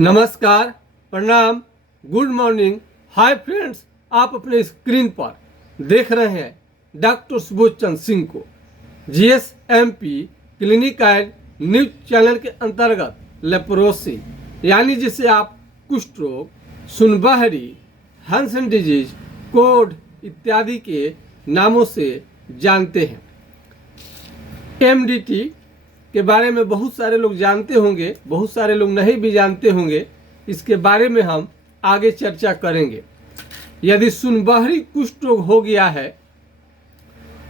नमस्कार, प्रणाम, good morning, hi friends. आप अपने स्क्रीन पर देख रहे हैं डॉक्टर सुबोध चंद्र सिंह को। GSMP clinic and news channel के अंतर्गत लेप्रोसी यानी जिसे आप कुष्ठ रोग, सुनबहरी, हंसन डिजीज, कोढ़ इत्यादि के नामों से जानते हैं। MDT के बारे में बहुत सारे लोग जानते होंगे, बहुत सारे लोग नहीं भी जानते होंगे। इसके बारे में हम आगे चर्चा करेंगे। यदि सुनबहरी कुष्ठ रोग हो गया है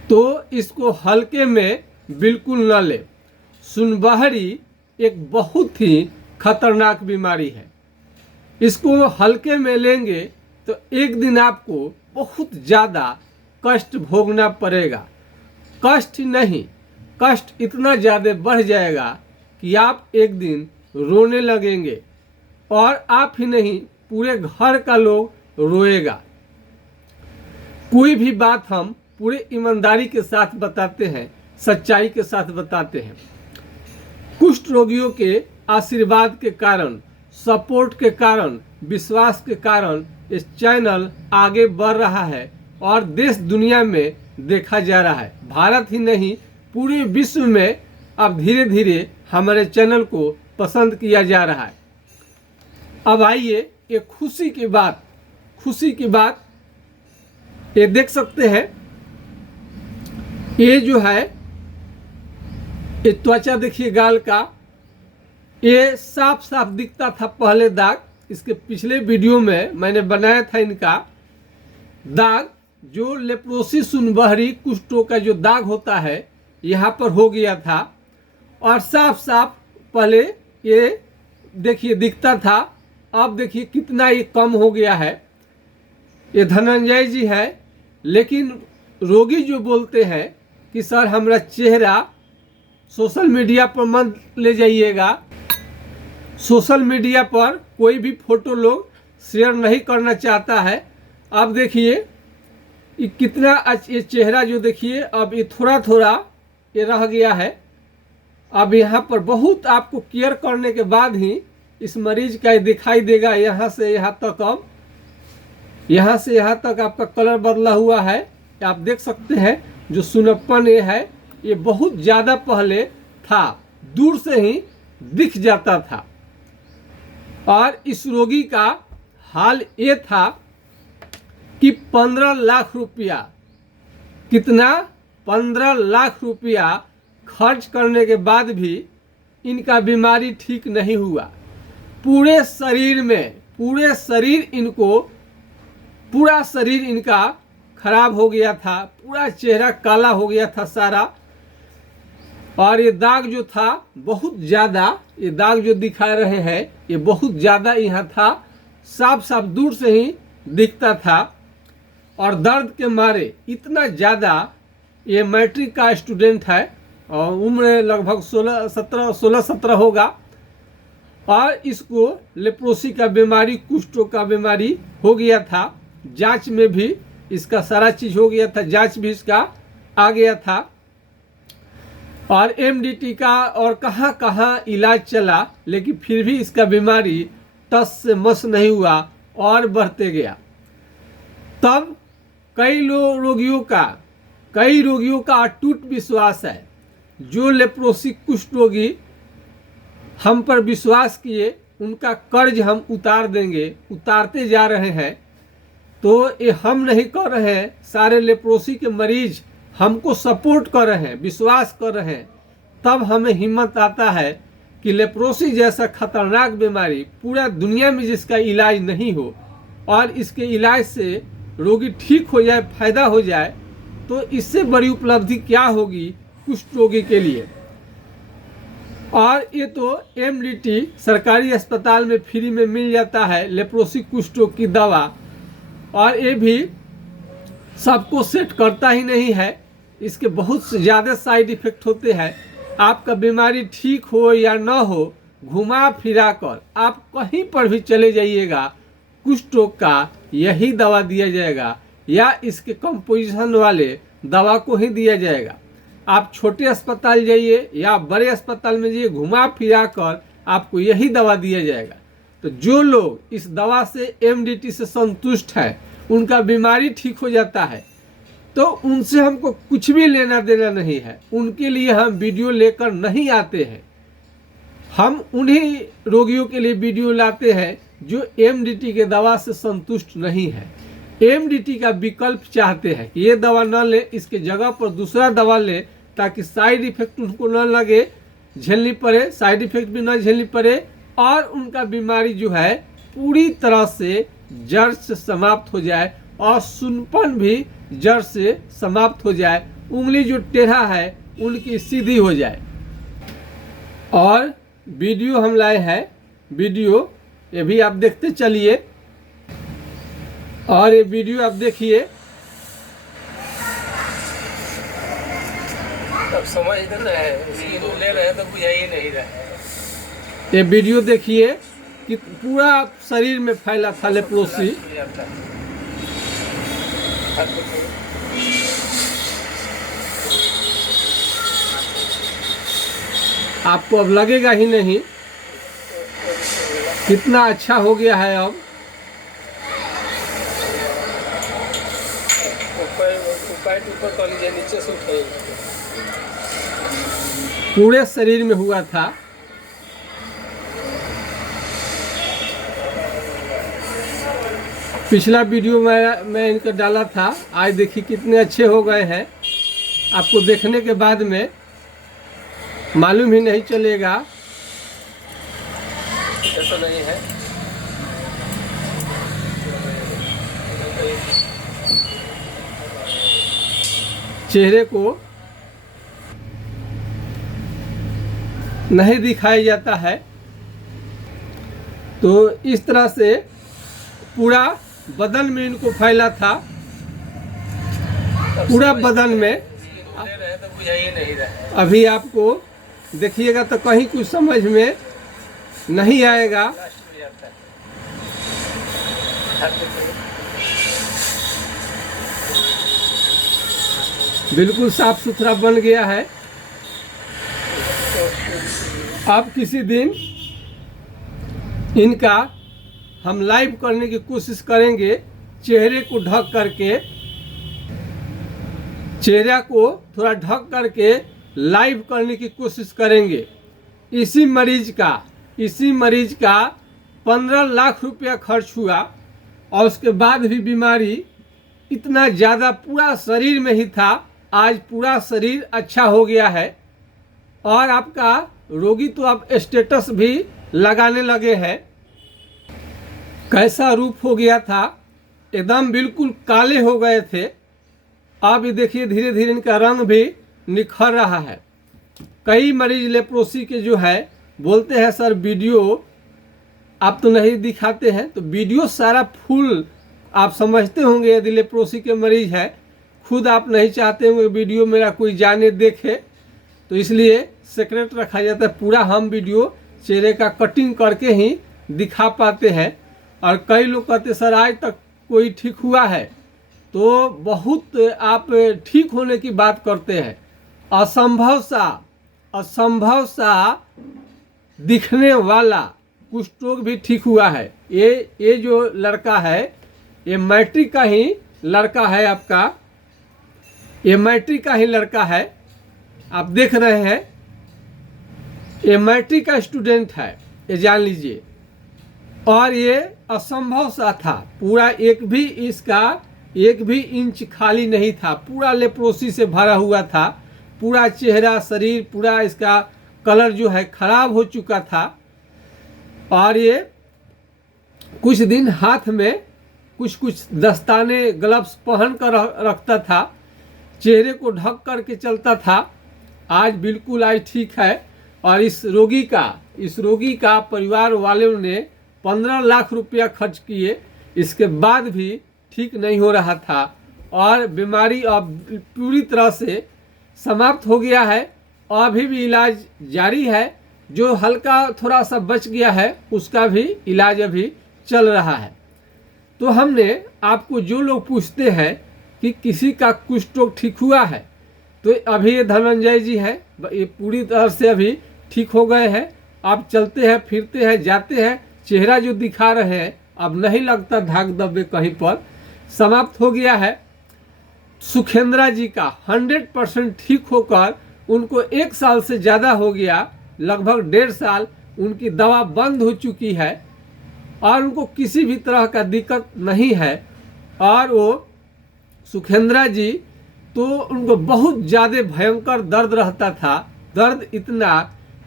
तो इसको हल्के में बिल्कुल न ले। सुनबहरी एक बहुत ही खतरनाक बीमारी है। इसको हल्के में लेंगे तो एक दिन आपको बहुत ज़्यादा कष्ट भोगना पड़ेगा। कष्ट नहीं, कष्ट इतना ज़्यादा बढ़ जाएगा कि आप एक दिन रोने लगेंगे और आप ही नहीं पूरे घर का लोग रोएगा। कोई भी बात हम पूरे ईमानदारी के साथ बताते हैं, सच्चाई के साथ बताते हैं। कुष्ठ रोगियों के आशीर्वाद के कारण, सपोर्ट के कारण, विश्वास के कारण इस चैनल आगे बढ़ रहा है और देश दुनिया में देखा जा रहा है। भारत ही नहीं पूरे विश्व में अब धीरे धीरे हमारे चैनल को पसंद किया जा रहा है। अब आइए एक खुशी की बात ये देख सकते हैं। ये जो है ये त्वचा देखिए गाल का, ये साफ साफ दिखता था पहले दाग। इसके पिछले वीडियो में मैंने बनाया था इनका दाग, जो लेप्रोसी सुनबहरी कुष्ठों का जो दाग होता है यहाँ पर हो गया था और साफ साफ पहले ये देखिए दिखता था। अब देखिए कितना ये कम हो गया है। ये धनंजय जी है, लेकिन रोगी जो बोलते हैं कि सर हमारा चेहरा सोशल मीडिया पर मत ले जाइएगा, सोशल मीडिया पर कोई भी फोटो लोग शेयर नहीं करना चाहता है। अब देखिए ये कितना ये चेहरा जो देखिए अब ये थोड़ा थोड़ा ये रह गया है। अब यहाँ पर बहुत आपको केयर करने के बाद ही इस मरीज का ये दिखाई देगा। यहाँ से यहाँ तक, अब यहाँ से यहाँ तक आपका कलर बदला हुआ है। आप देख सकते हैं जो सुनप्पन ये है ये बहुत ज़्यादा पहले था, दूर से ही दिख जाता था। और इस रोगी का हाल ये था कि 15 लाख रुपया, कितना 15 लाख रुपया खर्च करने के बाद भी इनका बीमारी ठीक नहीं हुआ। पूरे शरीर इनका खराब हो गया था, पूरा चेहरा काला हो गया था सारा। और ये दाग जो था बहुत ज़्यादा, ये दाग जो दिखा रहे हैं ये बहुत ज़्यादा यहाँ था, साफ साफ दूर से ही दिखता था। और दर्द के मारे इतना ज़्यादा, ये मैट्रिक का स्टूडेंट है और उम्र लगभग 16-17 होगा। और इसको लेप्रोसी का बीमारी, कुष्ठों का बीमारी हो गया था। जांच में भी इसका सारा चीज़ हो गया था, जांच भी इसका आ गया था। और MDT का और कहाँ कहाँ इलाज चला, लेकिन फिर भी इसका बीमारी टस से मस नहीं हुआ और बढ़ते गया। तब कई रोगियों का अटूट विश्वास है। जो लेप्रोसी कुष्ठ रोगी हम पर विश्वास किए, उनका कर्ज हम उतार देंगे, उतारते जा रहे हैं। तो ये हम नहीं कर रहे हैं, सारे लेप्रोसी के मरीज हमको सपोर्ट कर रहे हैं, विश्वास कर रहे हैं। तब हमें हिम्मत आता है कि लेप्रोसी जैसा खतरनाक बीमारी पूरा दुनिया में जिसका इलाज नहीं हो और इसके इलाज से रोगी ठीक हो जाए, फायदा हो जाए, तो इससे बड़ी उपलब्धि क्या होगी कुष्ठ रोगी के लिए। और ये तो MDT सरकारी अस्पताल में फ्री में मिल जाता है, लेप्रोसी कुष्ठ रोग की दवा। और ये भी सबको सेट करता ही नहीं है, इसके बहुत ज़्यादा साइड इफ़ेक्ट होते हैं। आपका बीमारी ठीक हो या ना हो, घुमा फिरा कर आप कहीं पर भी चले जाइएगा, कुष्ठ रोग का यही दवा दिया जाएगा या इसके कंपोजिशन वाले दवा को ही दिया जाएगा। आप छोटे अस्पताल जाइए या बड़े अस्पताल में जाइए, घुमा फिरा कर आपको यही दवा दिया जाएगा। तो जो लोग इस दवा से MDT से संतुष्ट है, उनका बीमारी ठीक हो जाता है, तो उनसे हमको कुछ भी लेना देना नहीं है। उनके लिए हम वीडियो लेकर नहीं आते हैं। हम उन्हीं रोगियों के लिए वीडियो लाते हैं जो MDT के दवा से संतुष्ट नहीं है, MDT का विकल्प चाहते हैं कि ये दवा न ले, इसके जगह पर दूसरा दवा ले, ताकि साइड इफेक्ट उनको न लगे, झेलनी पड़े, साइड इफेक्ट भी न झेलनी पड़े, और उनका बीमारी जो है पूरी तरह से जड़ से समाप्त हो जाए और सुनपन भी जड़ से समाप्त हो जाए, उंगली जो टेढ़ा है उनकी सीधी हो जाए। और वीडियो हम लाए हैं, वीडियो ये भी आप देखते चलिए, और ये वीडियो आप देखिए। अब समझ इधर है, ले रहे तो बुझा ही नहीं रहा। ये वीडियो देखिए कि पूरा शरीर में फैला था लेप्रोसी। आपको अब लगेगा ही नहीं कितना अच्छा हो गया है। अब ऊपर कर लीजिए, नीचे से उठाइए। पूरे शरीर में हुआ था। पिछला वीडियो मैं इनका डाला था, आज देखिए कितने अच्छे हो गए हैं। आपको देखने के बाद में मालूम ही नहीं चलेगा। ऐसा नहीं है, चेहरे को नहीं दिखाया जाता है। तो इस तरह से पूरा बदन में इनको फैला था, पूरा बदन में। ले रहे तो बुझा ही नहीं रहा। अभी आपको देखिएगा तो कहीं कुछ समझ में नहीं आएगा। लास्ट में आता है। बिल्कुल साफ सुथरा बन गया है। अब किसी दिन इनका हम लाइव करने की कोशिश करेंगे, चेहरे को ढक करके, चेहरा को थोड़ा ढक करके लाइव करने की कोशिश करेंगे। इसी मरीज का 15 लाख रुपया खर्च हुआ, और उसके बाद भी बीमारी इतना ज़्यादा पूरा शरीर में ही था। आज पूरा शरीर अच्छा हो गया है, और आपका रोगी तो अब स्टेटस भी लगाने लगे हैं। कैसा रूप हो गया था, एकदम बिल्कुल काले हो गए थे। अब ये देखिए धीरे धीरे इनका रंग भी निखर रहा है। कई मरीज लेप्रोसी के जो है बोलते हैं सर वीडियो आप तो नहीं दिखाते हैं, तो वीडियो सारा फुल आप समझते होंगे। यदि लेप्रोसी के मरीज है, खुद आप नहीं चाहते होंगे वीडियो मेरा कोई जाने देखे, तो इसलिए सीक्रेट रखा जाता है। पूरा हम वीडियो चेहरे का कटिंग करके ही दिखा पाते हैं। और कई लोग कहते सर आज तक कोई ठीक हुआ है, तो बहुत आप ठीक होने की बात करते हैं। असंभव सा दिखने वाला कुष्ठ रोग भी ठीक हुआ है। ये जो लड़का है, ये मैट्रिक का ही लड़का है। आपका ये मैट्रिक का ही लड़का है, आप देख रहे हैं। ये मैट्रिक का स्टूडेंट है, ये जान लीजिए। और ये असंभव सा था, पूरा एक भी इंच खाली नहीं था, पूरा लेप्रोसी से भरा हुआ था। पूरा चेहरा, शरीर, पूरा इसका कलर जो है खराब हो चुका था। और ये कुछ दिन हाथ में कुछ दस्ताने, ग्लव्स पहन कर रखता था, चेहरे को ढक करके चलता था। आज बिल्कुल आज ठीक है। और इस रोगी का परिवार वालों ने 15 लाख रुपया खर्च किए, इसके बाद भी ठीक नहीं हो रहा था। और बीमारी अब पूरी तरह से समाप्त हो गया है। अभी भी इलाज जारी है। जो हल्का थोड़ा सा बच गया है, उसका भी इलाज अभी चल रहा है। तो हमने आपको, जो लोग पूछते हैं कि किसी का कुष्ठ रोग ठीक हुआ है, तो अभी ये धनंजय जी हैं, ये पूरी तरह से अभी ठीक हो गए हैं। आप चलते हैं, फिरते हैं, जाते हैं, चेहरा जो दिखा रहे हैं अब नहीं लगता धाक दबे कहीं पर, समाप्त हो गया है। सुखेंद्रा जी का 100% ठीक होकर उनको 1 साल से ज़्यादा हो गया, लगभग 1.5 साल उनकी दवा बंद हो चुकी है और उनको किसी भी तरह का दिक्कत नहीं है। और वो सुखेंद्रा जी तो उनको बहुत ज़्यादा भयंकर दर्द रहता था, दर्द इतना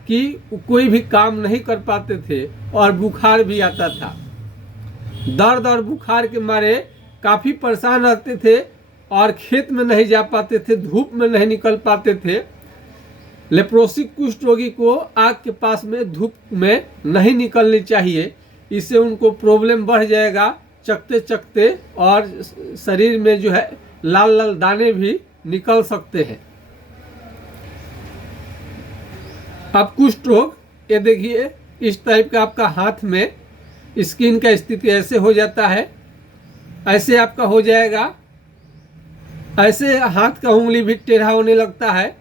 कि कोई भी काम नहीं कर पाते थे और बुखार भी आता था। दर्द और बुखार के मारे काफ़ी परेशान रहते थे और खेत में नहीं जा पाते थे, धूप में नहीं निकल पाते थे। लेप्रोसी कुष्ठ रोगी को आग के पास में धूप में नहीं निकलनी चाहिए, इससे उनको प्रॉब्लम बढ़ जाएगा चकते चकते और शरीर में जो है लाल लाल दाने भी निकल सकते हैं। अब कुष्ठ रोग, ये देखिए इस टाइप का आपका हाथ में स्किन का स्थिति ऐसे हो जाता है, ऐसे आपका हो जाएगा, ऐसे हाथ का उंगली भी टेढ़ा होने लगता है,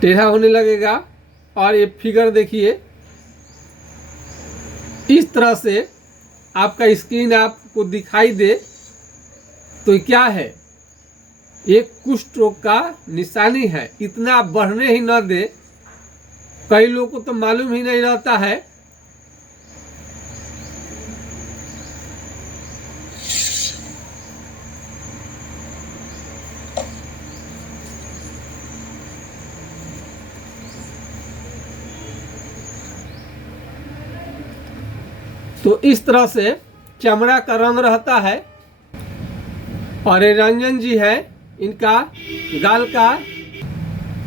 टेढ़ा होने लगेगा। और ये फिगर देखिए इस तरह से आपका स्किन आपको दिखाई दे तो क्या है, एक कुष्ठ रोग का निशानी है। इतना बढ़ने ही न दे, कई लोगों को तो मालूम ही नहीं रहता है। तो इस तरह से चमड़ा का रंग रहता है। और ये रंजन जी है, इनका गाल का,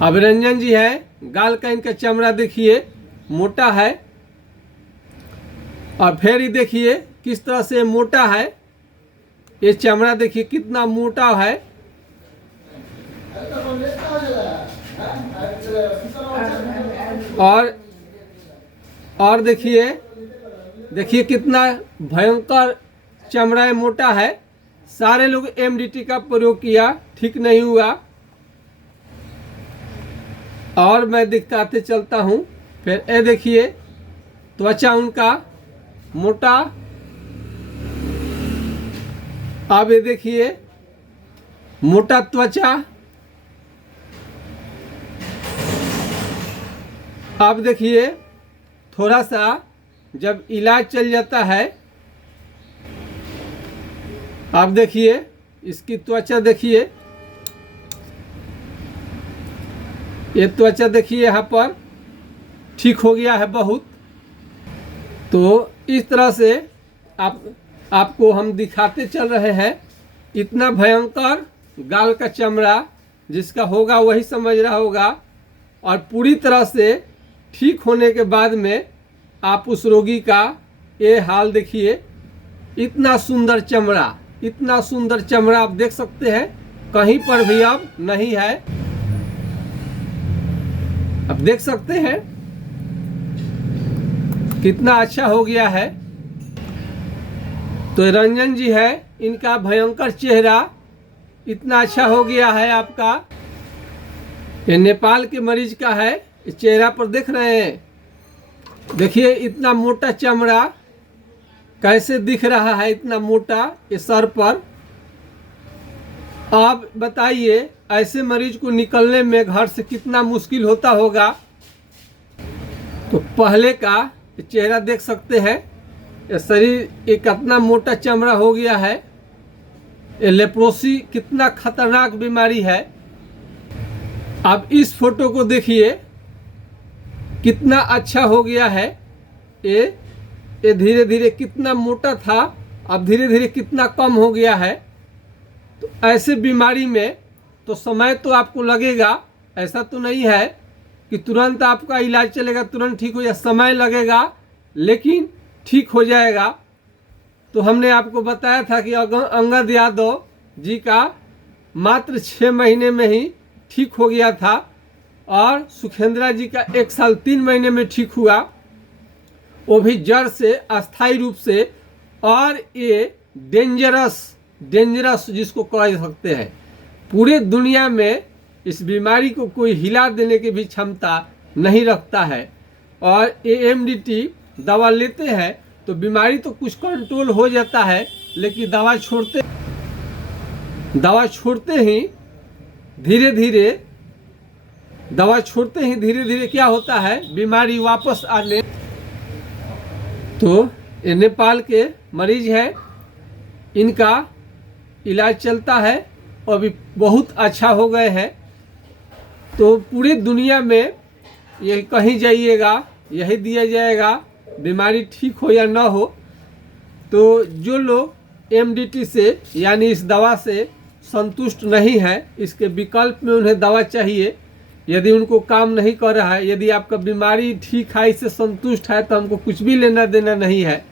अब रंजन जी है, गाल का इनका चमड़ा देखिए मोटा है। और फिर ये देखिए किस तरह से मोटा है, ये चमड़ा देखिए कितना मोटा है। और देखिए कितना भयंकर चमड़ा है, मोटा है। सारे लोग एमडीटी का प्रयोग किया, ठीक नहीं हुआ। और मैं दिखाते चलता हूँ। फिर ये देखिए त्वचा उनका मोटा। अब ये देखिए मोटा त्वचा। अब देखिए थोड़ा सा जब इलाज चल जाता है, आप देखिए इसकी त्वचा देखिए, ये त्वचा देखिए यहाँ पर ठीक हो गया है बहुत। तो इस तरह से आपको हम दिखाते चल रहे हैं। इतना भयंकर गाल का चमड़ा जिसका होगा वही समझ रहा होगा। और पूरी तरह से ठीक होने के बाद में आप उस रोगी का ये हाल देखिए, इतना सुंदर चमड़ा, इतना सुंदर चमड़ा आप देख सकते हैं, कहीं पर भी अब नहीं है। अब देख सकते हैं कितना अच्छा हो गया है। तो रंजन जी है, इनका भयंकर चेहरा इतना अच्छा हो गया है आपका। ये नेपाल के मरीज का है, इस चेहरा पर देख रहे हैं, देखिए इतना मोटा चमड़ा कैसे दिख रहा है, इतना मोटा ये सर पर। आप बताइए ऐसे मरीज को निकलने में घर से कितना मुश्किल होता होगा। तो पहले का चेहरा देख सकते हैं, ये शरीर एक कितना मोटा चमड़ा हो गया है। ये लेप्रोसी कितना खतरनाक बीमारी है। अब इस फोटो को देखिए कितना अच्छा हो गया है। ये धीरे धीरे कितना मोटा था, अब धीरे धीरे कितना कम हो गया है। तो ऐसे बीमारी में तो समय तो आपको लगेगा, ऐसा तो नहीं है कि तुरंत आपका इलाज चलेगा, तुरंत ठीक हो जाए, समय लगेगा लेकिन ठीक हो जाएगा। तो हमने आपको बताया था कि अंगद यादव जी का मात्र 6 महीने में ही ठीक हो गया था और सुखेंद्रा जी का 1 साल 3 महीने में ठीक हुआ, वो भी जड़ से, अस्थायी रूप से। और ये डेंजरस जिसको कह सकते हैं, पूरे दुनिया में इस बीमारी को कोई हिला देने की भी क्षमता नहीं रखता है। और AMDT दवा लेते हैं तो बीमारी तो कुछ कंट्रोल हो जाता है, लेकिन दवा छोड़ते ही धीरे धीरे क्या होता है, बीमारी वापस आने। तो ये नेपाल के मरीज हैं, इनका इलाज चलता है और भी बहुत अच्छा हो गए हैं। तो पूरी दुनिया में ये कहीं जाइएगा यही दिया जाएगा, बीमारी ठीक हो या ना हो। तो जो लोग AMDT से यानी इस दवा से संतुष्ट नहीं है, इसके विकल्प में उन्हें दवा चाहिए। यदि उनको काम नहीं कर रहा है, यदि आपका बीमारी ठीक है, इससे संतुष्ट है, तो हमको कुछ भी लेना देना नहीं है।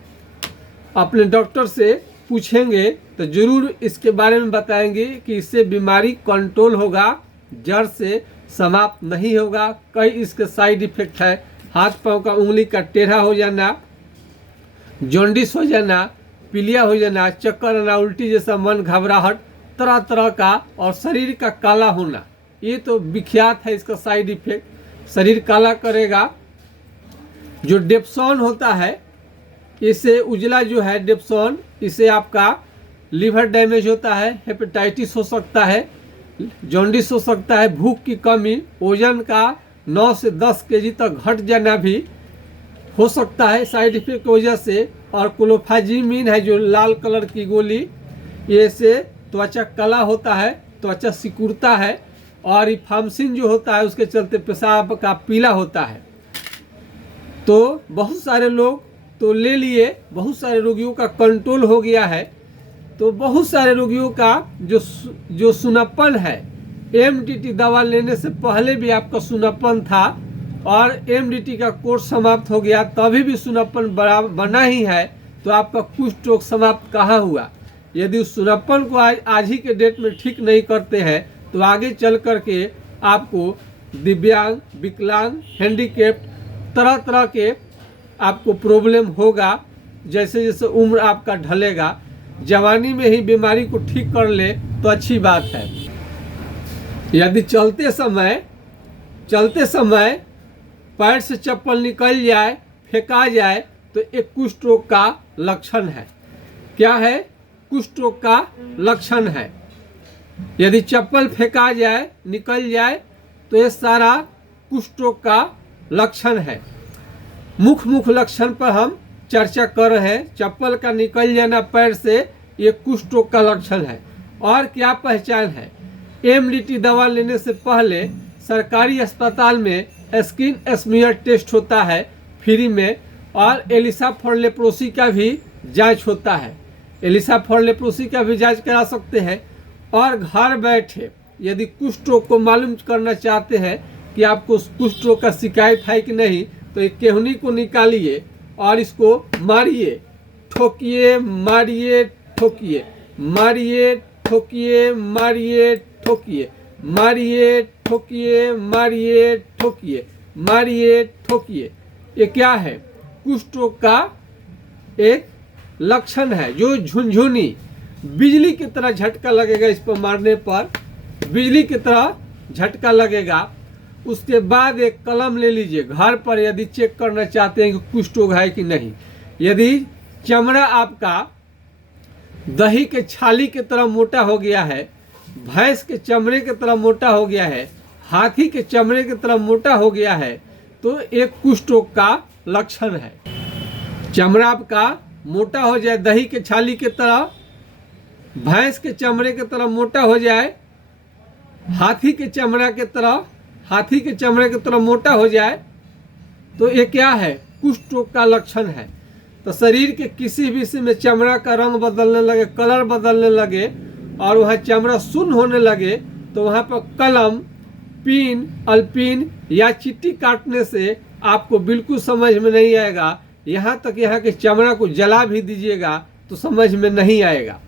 अपने डॉक्टर से पूछेंगे तो ज़रूर इसके बारे में बताएंगे कि इससे बीमारी कंट्रोल होगा, जड़ से समाप्त नहीं होगा। कई इसके साइड इफ़ेक्ट है, हाथ पांव का उंगली का टेढ़ा हो जाना, जॉन्डिस हो जाना, पीलिया हो जाना, चक्कर आना, उल्टी जैसा मन, घबराहट, तरह तरह का, और शरीर का काला होना, ये तो विख्यात है इसका साइड इफेक्ट। शरीर काला करेगा। जो डेप्सॉन होता है, इससे उजला जो है डेप्सॉन, इससे आपका लीवर डैमेज होता है, हेपेटाइटिस हो सकता है, जॉन्डिस हो सकता है, भूख की कमी, वजन का 9 से 10 केजी तक घट जाना भी हो सकता है साइड इफेक्ट की वजह से। और क्लोफाजिमिन है जो लाल कलर की गोली, ये से त्वचा काला होता है, त्वचा सिकुड़ता है। और रिफाम्सिन जो होता है उसके चलते पेशाब का पीला होता है। तो बहुत सारे लोग तो ले लिए, बहुत सारे रोगियों का कंट्रोल हो गया है। तो बहुत सारे रोगियों का जो सुनापन है, AMDT दवा लेने से पहले भी आपका सुनापन था और AMDT का कोर्स समाप्त हो गया तभी भी सुनापन बना ही है, तो आपका कुष्ठ रोग समाप्त कहाँ हुआ? यदि उस सुनापन को आज ही के डेट में ठीक नहीं करते हैं तो आगे चल करके आपको दिव्यांग, विकलांग, हैंडीकेप्ड, तरह तरह के आपको प्रॉब्लम होगा। जैसे जैसे उम्र आपका ढलेगा, जवानी में ही बीमारी को ठीक कर ले तो अच्छी बात है। यदि चलते समय पैर से चप्पल निकल जाए, फेंका जाए, तो एक कुष्ठ रोग का लक्षण है। क्या है? कुष्ठ रोग का लक्षण है। यदि चप्पल फेंका जाए, निकल जाए, तो ये सारा कुष्ठ रोग का लक्षण है। मुख्य लक्षण पर हम चर्चा कर रहे हैं। चप्पल का निकल जाना पैर से, ये कुष्ठ रोग का लक्षण है। और क्या पहचान है? AMDT दवा लेने से पहले सरकारी अस्पताल में स्किन स्मीयर टेस्ट होता है फ्री में, और एलिसा फॉर लेप्रोसी का भी जांच होता है। एलिसा फॉर लेप्रोसी का भी जांच करा सकते हैं। और घर बैठे यदि कुष्ठ रोग को मालूम करना चाहते हैं कि आपको कुष्ठ रोग का शिकायत है कि नहीं, तो एक केहनी को निकालिए और इसको मारिए, ठोकिए, मारिए, ठोकिए, मारिए, ठोकिए, मारिए, ठोकिए, मारिए, ठोकिए, मारिए, ठोकिए, मारिए, ठोकिए। ये क्या है? कुष्ठ रोग का एक लक्षण है। जो झुनझुनी बिजली की तरह झटका लगेगा, इस पर मारने पर बिजली की तरह झटका लगेगा। उसके बाद एक कलम ले लीजिए घर पर, यदि चेक करना चाहते हैं कि कुष्ठ रोग है कि नहीं। यदि चमड़ा आपका दही के छाली की तरह मोटा हो गया है, भैंस के चमड़े की तरह मोटा हो गया है, हाथी के चमड़े की तरह मोटा हो गया है, तो एक कुष्ठ रोग का लक्षण है। चमड़ा आपका मोटा हो जाए, दही के छाली की तरह, भैंस के चमड़े की तरह मोटा हो जाए, हाथी के चमड़े की तरह मोटा हो जाए, तो ये क्या है? कुष्ठ रोग का लक्षण है। तो शरीर के किसी भी हिस्से में चमड़ा का रंग बदलने लगे, कलर बदलने लगे, और वहाँ चमड़ा शून्य होने लगे, तो वहाँ पर कलम, पिन, अल्पिन या चिट्ठी काटने से आपको बिल्कुल समझ में नहीं आएगा। यहाँ तक यहाँ के चमड़ा को जला भी दीजिएगा तो समझ में नहीं आएगा।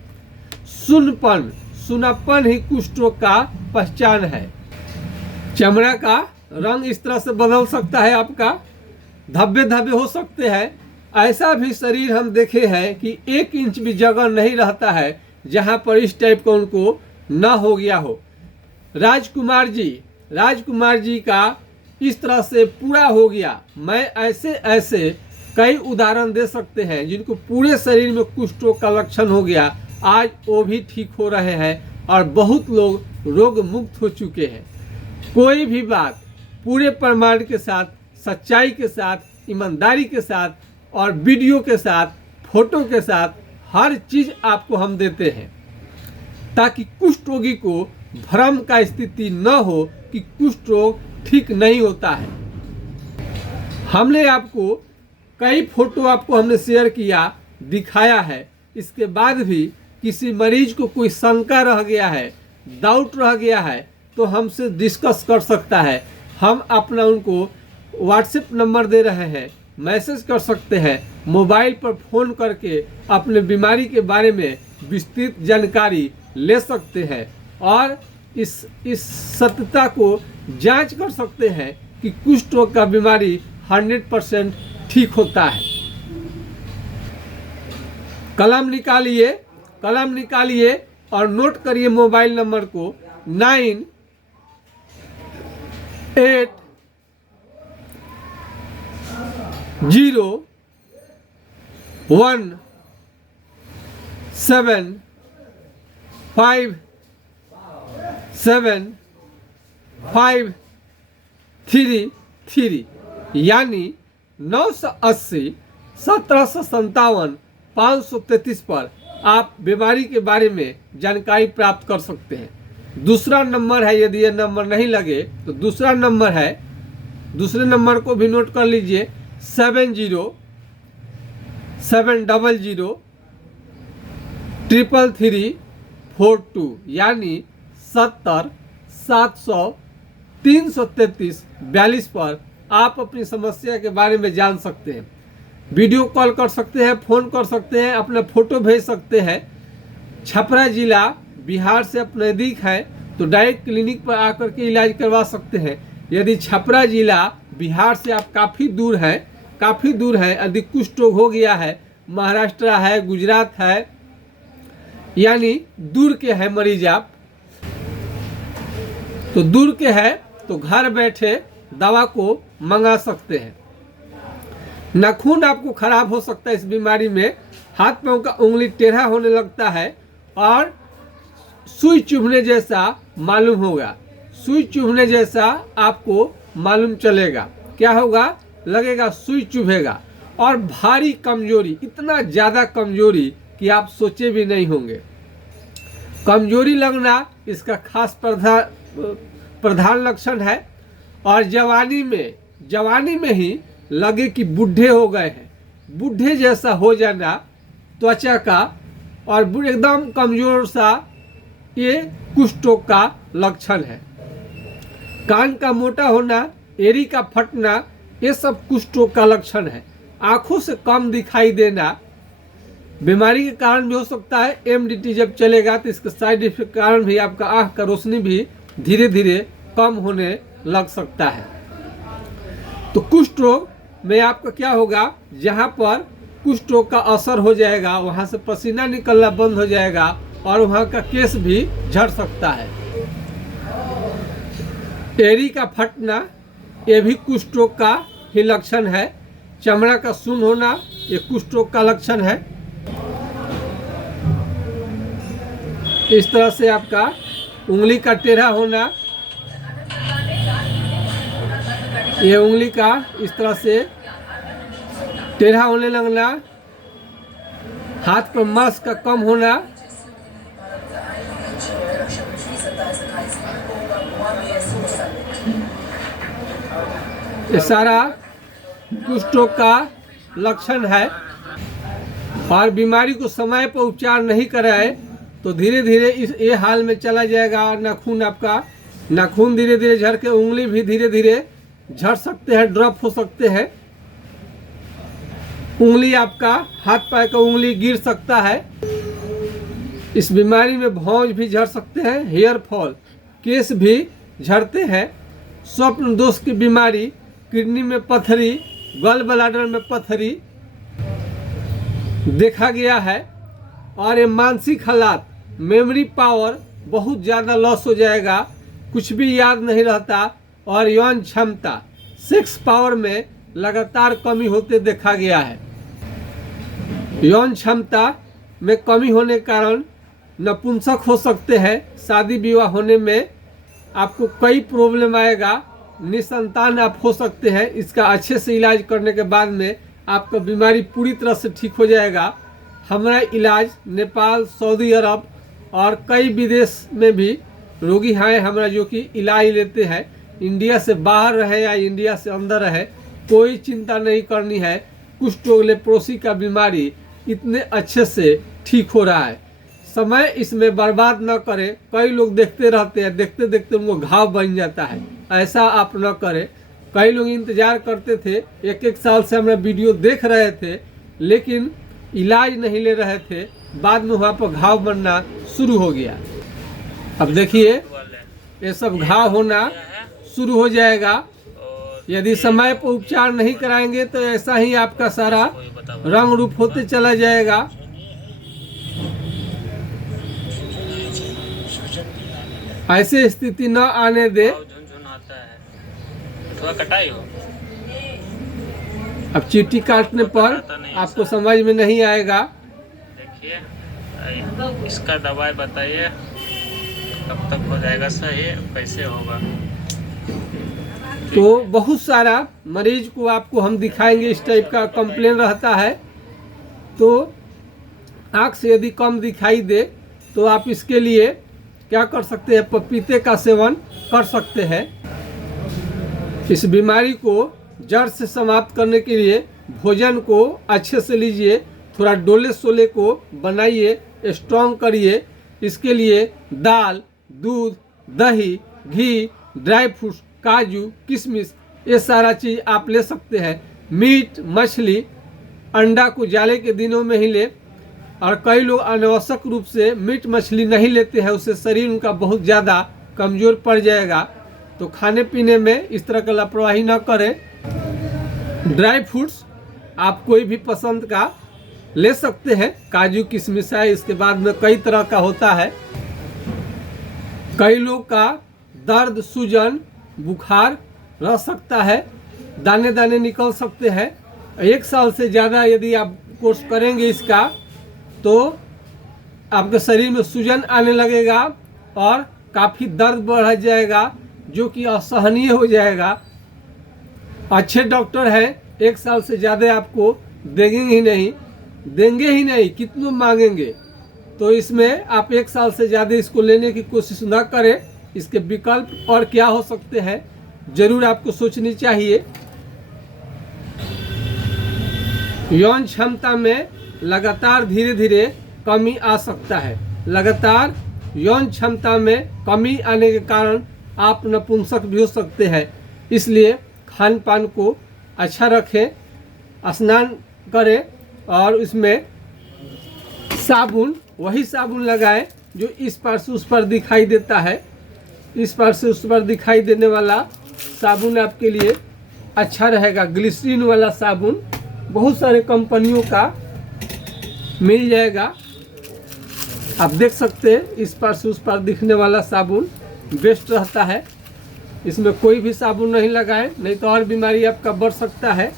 सुनापन ही कुष्ठ रोग का पहचान है। चमड़ा का रंग इस तरह से बदल सकता है, आपका धब्बे धब्बे हो सकते हैं। ऐसा भी शरीर हम देखे हैं कि 1 इंच भी जगह नहीं रहता है जहाँ पर इस टाइप का उनको न हो गया हो। राजकुमार जी का इस तरह से पूरा हो गया। मैं ऐसे ऐसे कई उदाहरण दे सकते हैं जिनको पूरे शरीर में कुष्ठ रोग का लक्षण हो गया, आज वो भी ठीक हो रहे हैं और बहुत लोग रोग मुक्त हो चुके हैं। कोई भी बात पूरे प्रमाण के साथ, सच्चाई के साथ, ईमानदारी के साथ और वीडियो के साथ, फोटो के साथ हर चीज़ आपको हम देते हैं, ताकि कुष्ठ रोगी को भ्रम का स्थिति न हो कि कुष्ठ रोग ठीक नहीं होता है। हमने आपको कई फोटो आपको हमने शेयर किया, दिखाया है। इसके बाद भी किसी मरीज को कोई शंका रह गया है, डाउट रह गया है, तो हमसे डिस्कस कर सकता है। हम अपना उनको व्हाट्सएप नंबर दे रहे हैं, मैसेज कर सकते हैं, मोबाइल पर फ़ोन करके अपने बीमारी के बारे में विस्तृत जानकारी ले सकते हैं और इस सत्यता को जांच कर सकते हैं कि कुष्ठ रोग का बीमारी 100% ठीक होता है। कलम निकालिए और नोट करिए मोबाइल नंबर को 9817575333 यानी 980-1757-533 पर आप बीमारी के बारे में जानकारी प्राप्त कर सकते हैं। दूसरा नंबर है, यदि यह नंबर नहीं लगे तो दूसरा नंबर है, दूसरे नंबर को भी नोट कर लीजिए 70-700-33342 यानी 70-700-333-42 पर आप अपनी समस्या के बारे में जान सकते हैं। वीडियो कॉल कर सकते हैं, फ़ोन कर सकते हैं, अपना फ़ोटो भेज सकते हैं। छपरा जिला बिहार से आप नज़दीक है तो डायरेक्ट क्लिनिक पर आकर के इलाज करवा सकते हैं। यदि छपरा जिला बिहार से आप काफ़ी दूर है, यदि कुष्ठ रोग हो गया है, महाराष्ट्र है, गुजरात है, यानी दूर के है मरीज आप, तो दूर के है तो घर बैठे दवा को मंगा सकते हैं। नाखून आपको खराब हो सकता है इस बीमारी में, हाथ पांव का उंगली टेढ़ा होने लगता है और सुई चुभने जैसा मालूम होगा, सुई चुभने जैसा आपको मालूम चलेगा। क्या होगा? लगेगा सुई चुभेगा। और भारी कमजोरी, इतना ज़्यादा कमजोरी कि आप सोचे भी नहीं होंगे। कमजोरी लगना इसका खास प्रधान लक्षण है। और जवानी में ही लगे कि बूढ़े हो गए हैं, बूढ़े जैसा हो जाना त्वचा का और एकदम कमजोर सा, ये कुष्ठ रोग का लक्षण है। कान का मोटा होना, एड़ी का फटना, ये सब कुष्ठ रोग का लक्षण है। आंखों से कम दिखाई देना बीमारी के कारण भी हो सकता है। एमडीटी जब चलेगा तो इसके साइड इफेक्ट के कारण भी आपका आंख का रोशनी भी धीरे धीरे कम होने लग सकता है। तो कुष्ठ रोग में आपका क्या होगा? जहाँ पर कुष्ठ रोग का असर हो जाएगा वहाँ से पसीना निकलना बंद हो जाएगा और वहाँ का केस भी झड़ सकता है। एड़ी का फटना, ये भी कुष्ठ रोग का ही लक्षण है। चमड़ा का सुन्न होना, ये कुष्ठ रोग का लक्षण है। इस तरह से आपका उंगली का टेढ़ा होना, ये उंगली का इस तरह से टेढ़ा होने लगना, हाथ पर मांस का कम होना, ये सारा कुष्ठ रोग का लक्षण है। और बीमारी को समय पर उपचार नहीं कराए तो धीरे धीरे ये हाल में चला जाएगा। नाखून धीरे धीरे झड़ के उंगली भी धीरे धीरे झड़ सकते हैं, ड्रॉप हो सकते हैं। उंगली आपका, हाथ पैर का उंगली गिर सकता है। इस बीमारी में भौंज भी झड़ सकते हैं, हेयर फॉल, केस भी झड़ते हैं। स्वप्न दोष की बीमारी, किडनी में पथरी, गल ब्लैडर में पथरी देखा गया है। और ये मानसिक हालात, मेमोरी पावर बहुत ज़्यादा लॉस हो जाएगा, कुछ भी याद नहीं रहता, और यौन क्षमता, सेक्स पावर में लगातार कमी होते देखा गया है। यौन क्षमता में कमी होने के कारण नपुंसक हो सकते हैं। शादी विवाह होने में आपको कई प्रॉब्लम आएगा, निसंतान आप हो सकते हैं। इसका अच्छे से इलाज करने के बाद में आपका बीमारी पूरी तरह से ठीक हो जाएगा। हमारा इलाज नेपाल, सऊदी अरब और कई विदेश में भी रोगी हैं हमारा जो कि इलाज लेते हैं। इंडिया से बाहर रहे या इंडिया से अंदर रहे, कोई चिंता नहीं करनी है। कुष्ठ रोग, लेप्रोसी का बीमारी इतने अच्छे से ठीक हो रहा है। समय इसमें बर्बाद न करें। कई लोग देखते रहते हैं, देखते देखते उनको घाव बन जाता है। ऐसा आप न करें। कई लोग इंतजार करते थे, एक एक साल से हमारा वीडियो देख रहे थे लेकिन इलाज नहीं ले रहे थे। बाद में वहाँ पर घाव बनना शुरू हो गया। अब देखिए ये सब घाव होना शुरू हो जाएगा। यदि समय पर उपचार नहीं कराएंगे तो ऐसा ही आपका सारा रंग रूप होते चला जाएगा। ऐसे स्थिति न आने दे। कटाई हो, अब चीटी काटने पर आपको समझ में नहीं आएगा। देखिए इसका दवाई बताइए कब तक हो जाएगा सही, कैसे होगा। तो बहुत सारा मरीज को आपको हम दिखाएंगे, इस टाइप का कंप्लेन रहता है। तो आँख से यदि कम दिखाई दे तो आप इसके लिए क्या कर सकते हैं, पपीते का सेवन कर सकते हैं। इस बीमारी को जड़ से समाप्त करने के लिए भोजन को अच्छे से लीजिए, थोड़ा डोले सोले को बनाइए, स्ट्रॉन्ग करिए। इसके लिए दाल, दूध, दही, घी, ड्राई फ्रूट्स, काजू, किशमिश, ये सारा चीज़ आप ले सकते हैं। मीट, मछली, अंडा को जाड़े के दिनों में ही ले। और कई लोग अनावश्यक रूप से मीट मछली नहीं लेते हैं, उससे शरीर उनका बहुत ज़्यादा कमज़ोर पड़ जाएगा। तो खाने पीने में इस तरह का लापरवाही न करें। ड्राई फ्रूट्स आप कोई भी पसंद का ले सकते हैं, काजू, किशमिश है। इसके बाद में कई तरह का होता है। कई लोग का दर्द, सूजन, बुखार रह सकता है, दाने दाने निकल सकते हैं। 1 साल से ज़्यादा यदि आप कोर्स करेंगे इसका तो आपके शरीर में सूजन आने लगेगा और काफ़ी दर्द बढ़ जाएगा जो कि असहनीय हो जाएगा। अच्छे डॉक्टर हैं, 1 साल से ज़्यादा आपको देंगे ही नहीं, कितनों मांगेंगे। तो इसमें आप 1 साल से ज़्यादा इसको लेने की कोशिश ना करें। इसके विकल्प और क्या हो सकते हैं जरूर आपको सोचनी चाहिए। यौन क्षमता में लगातार धीरे धीरे कमी आ सकता है। लगातार यौन क्षमता में कमी आने के कारण आप नपुंसक भी हो सकते हैं। इसलिए खान पान को अच्छा रखें, स्नान करें और इसमें साबुन, वही साबुन लगाएं जो इस पार से उस पर दिखाई देता है। इस पार से उस पर दिखाई देने वाला साबुन आपके लिए अच्छा रहेगा। ग्लिसरीन वाला साबुन बहुत सारे कंपनियों का मिल जाएगा, आप देख सकते हैं। इस पार से उस पार दिखने वाला साबुन बेस्ट रहता है। इसमें कोई भी साबुन नहीं लगाएं, नहीं तो और बीमारी आपका बढ़ सकता है।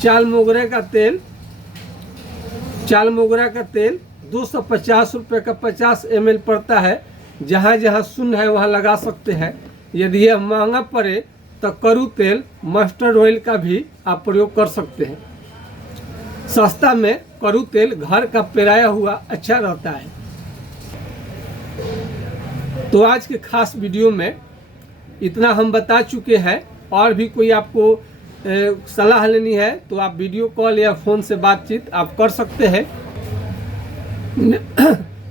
चाल मोगरे का तेल 250 रुपये का 50 ml पड़ता है। जहाँ जहाँ शून्य है वहाँ लगा सकते हैं। यदि यह महंगा पड़े तो करू तेल, मस्टर्ड ऑयल का भी आप प्रयोग कर सकते हैं। सस्ता में करू तेल घर का पेराया हुआ अच्छा रहता है। तो आज के खास वीडियो में इतना हम बता चुके हैं। और भी कोई आपको सलाह लेनी है तो आप वीडियो कॉल या फ़ोन से बातचीत आप कर सकते हैं।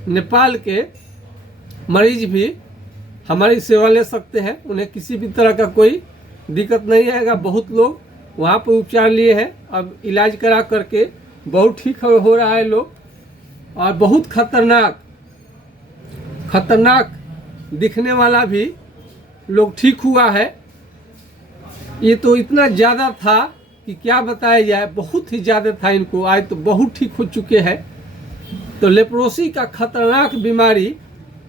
नेपाल के मरीज भी हमारी सेवा ले सकते हैं, उन्हें किसी भी तरह का कोई दिक्कत नहीं आएगा। बहुत लोग वहाँ पर उपचार लिए हैं, अब इलाज करा करके बहुत ठीक हो रहा है लोग। और बहुत खतरनाक दिखने वाला भी लोग ठीक हुआ है। ये तो इतना ज़्यादा था कि क्या बताया जाए, बहुत ही ज़्यादा था इनको, आज तो बहुत ठीक हो चुके हैं। तो लेप्रोसी का खतरनाक बीमारी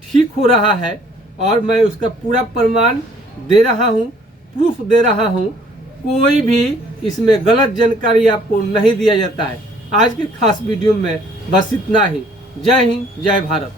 ठीक हो रहा है और मैं उसका पूरा प्रमाण दे रहा हूँ। प्रूफ दे रहा हूँ, कोई भी इसमें गलत जानकारी आपको नहीं दिया जाता है। आज के खास वीडियो में बस इतना ही। जय हिंद, जय भारत।